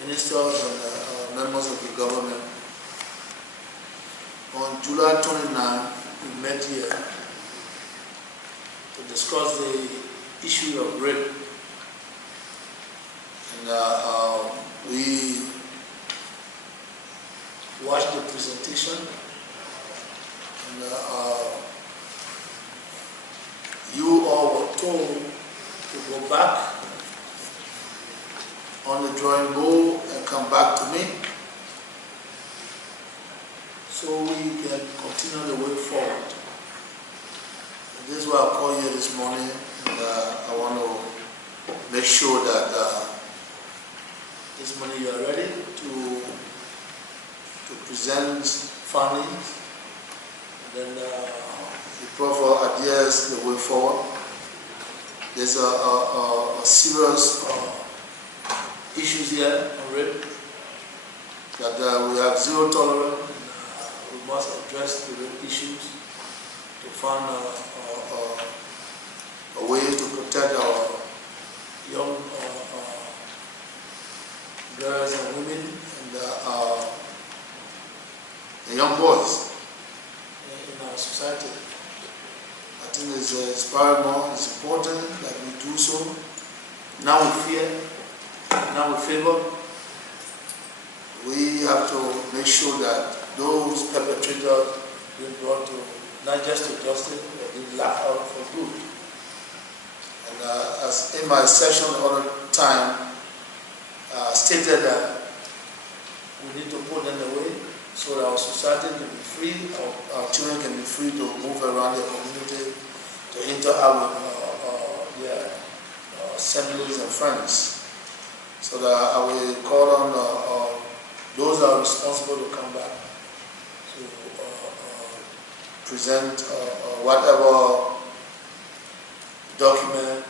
Ministers and members of the government. On July 29, we met here to discuss the issue of rape. And we watched the presentation, and you all were told to go back on the drawing board and come back to me so we can continue the way forward. And this is why I called you this morning, and I want to make sure that this morning you are ready to present findings, and then the proper ideas the way forward. There's a serious issues here on rape that we have zero tolerance, and we must address the rape issues to find a way to protect our young girls and women and the young boys in our society. I think it's paramount, it's important that we do so. Now we fear, now we favor. We have to make sure that those perpetrators be brought to, not just to justice, but be laughed out for good. And as in my session the other time, stated that we need to put them away so that our society can be free, our children can be free to move around the community, to interact with their siblings and friends. So that I will call on those that are responsible to come back to present whatever document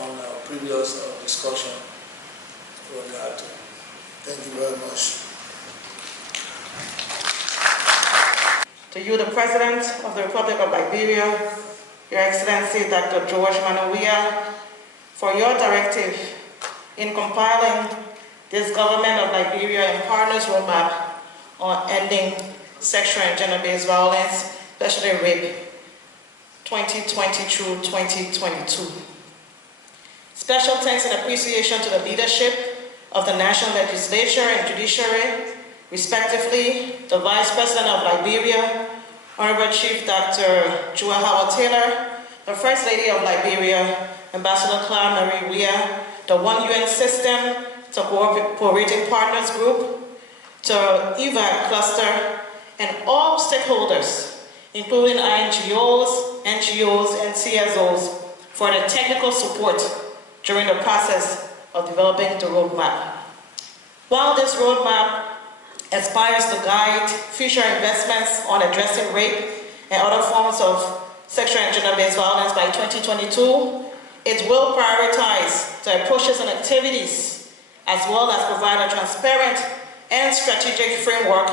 on previous discussion. Thank you very much. To you, the President of the Republic of Liberia, Your Excellency Dr. George Weah, for your directive in compiling this Government of Liberia and Partners Roadmap on ending sexual and gender-based violence, especially rape, 2020 through 2022. Special thanks and appreciation to the leadership of the National Legislature and Judiciary, respectively, the Vice President of Liberia, Honorable Chief Dr. Weah Taylor, the First Lady of Liberia, Ambassador Clara Marie Weah, the One UN System, to Cooperating Partners Group, to EVAC Cluster, and all stakeholders, including NGOs, and CSOs, for the technical support during the process of developing the roadmap. While this roadmap aspires to guide future investments on addressing rape and other forms of sexual and gender-based violence by 2022, it will prioritize the approaches and activities, as well as provide a transparent and strategic framework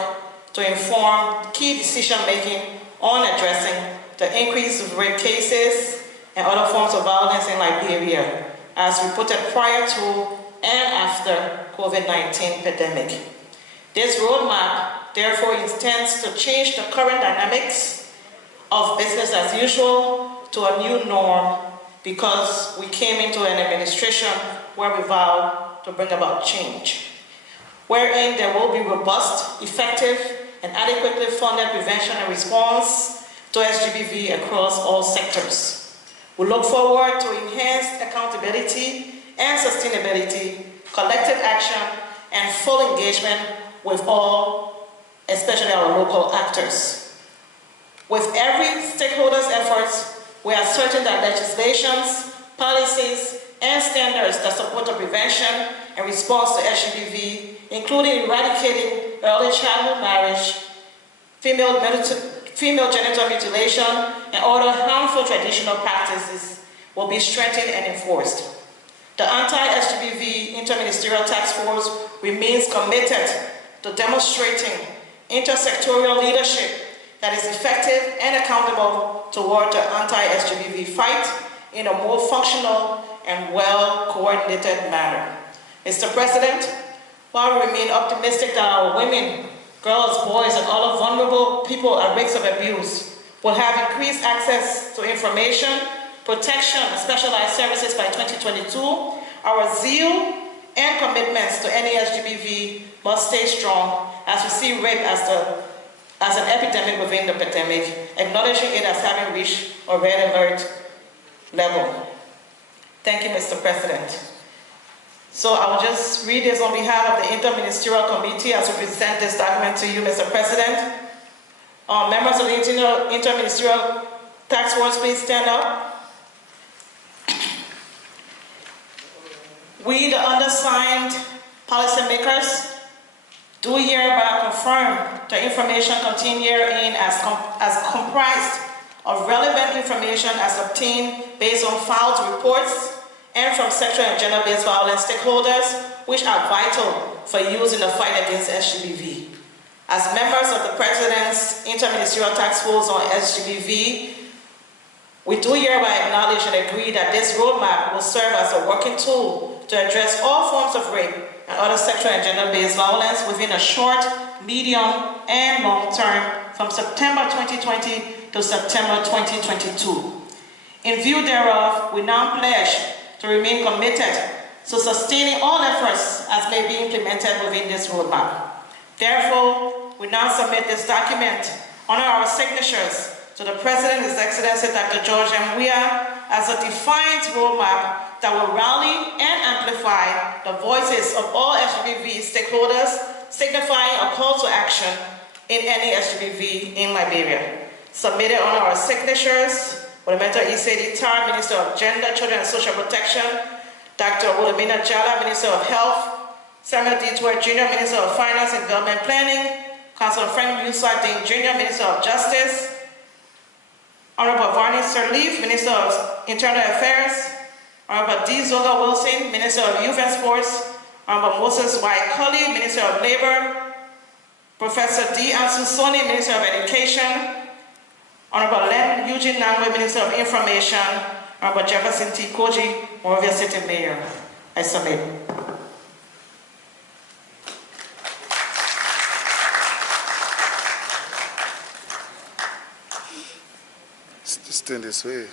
to inform key decision-making on addressing the increase of rape cases and other forms of violence in Liberia, as reported prior to and after COVID-19 pandemic. This roadmap therefore intends to change the current dynamics of business as usual to a new norm, because we came into an administration where we vowed to bring about change, wherein there will be robust, effective, and adequately funded prevention and response to SGBV across all sectors. We look forward to enhanced accountability and sustainability, collective action, and full engagement with all, especially our local actors. With every stakeholder's efforts, we are certain that legislations, policies, and standards that support the prevention and response to SGBV, including eradicating early childhood marriage, female genital mutilation, and other harmful traditional practices, will be strengthened and enforced. The Anti-SGBV Interministerial Task Force remains committed to demonstrating intersectorial leadership that is effective and accountable toward the anti-SGBV fight in a more functional and well-coordinated manner. Mr. President, while we remain optimistic that our women, girls, boys, and other vulnerable people at risk of abuse will have increased access to information, protection, and specialized services by 2022, our zeal and commitments to any SGBV must stay strong as we see rape as an epidemic within the pandemic, acknowledging it as having reached a red alert level. Thank you, Mr. President. So I will just read this on behalf of the Interministerial Committee as we present this document to you, Mr. President. Members of the Interministerial Task Force, please stand up. We, the undersigned policymakers, do hereby confirm the information contained herein as comprised of relevant information as obtained based on filed reports and from sexual and gender-based violence stakeholders, which are vital for use in the fight against SGBV. As members of the President's Interministerial Task Force on SGBV, we do hereby acknowledge and agree that this roadmap will serve as a working tool to address all forms of rape and other sexual and gender-based violence within a short, medium, and long term from September 2020 to September 2022. In view thereof, we now pledge to remain committed to sustaining all efforts as may be implemented within this roadmap. Therefore, we now submit this document under our signatures to the President, His Excellency Dr. George M. Weah, as a defined roadmap that will rally and amplify the voices of all SGBV stakeholders, signifying a call to action in any SGBV in Liberia. Submitted on our signatures, Willamette Isedi Tar, Minister of Gender, Children and Social Protection, Dr. Wilhelmina Jala, Minister of Health, Samuel D. Twer Jr., Minister of Finance and Government Planning, Councilor Frank Musa Ding Jr., Minister of Justice, Honorable Varney Sirleaf, Minister of Internal Affairs, Honorable D. Zoga Wilson, Minister of Youth and Sports, Honorable Moses Y. Cully, Minister of Labor, Professor D. Ansu Soni, Minister of Education, Honorable Len Eugene Nangwe, Minister of Information, Honorable Jefferson T. Koji, Monrovia City Mayor. I submit. Stand this way.